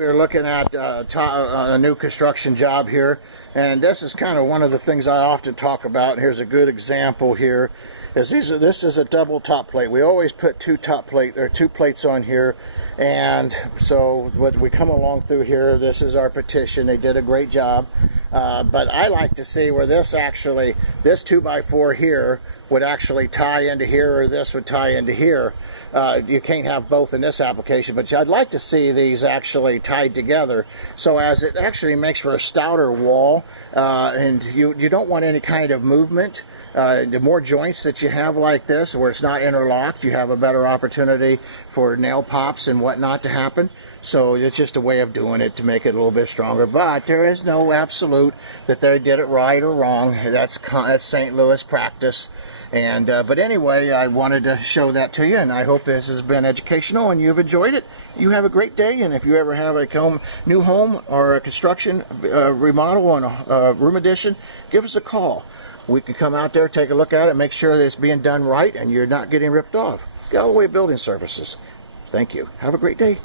We're looking at a new construction job here, and this is kind of one of the things I often talk about. Here's a good example here. This is a double top plate. We always put two plates on here, and so when we come along through here, this is our petition. They did a great job, but I like to see where this 2x4 here would actually tie into here, or this would tie into here. You can't have both in this application, but I'd like to see these actually tied together, so as it actually makes for a stouter wall, and you don't want any kind of movement. The more joints that you have like this, where it's not interlocked, you have a better opportunity for nail pops and whatnot to happen. So it's just a way of doing it to make it a little bit stronger. But there is no absolute that they did it right or wrong. That's St. Louis practice. And but anyway, I wanted to show that to you, and I hope this has been educational and you've enjoyed it. You have a great day, and if you ever have a new home or a construction remodel on a room addition, give us a call. We can come out there, take a look at it, make sure that it's being done right and you're not getting ripped off. Galloway Building Services. Thank you. Have a great day.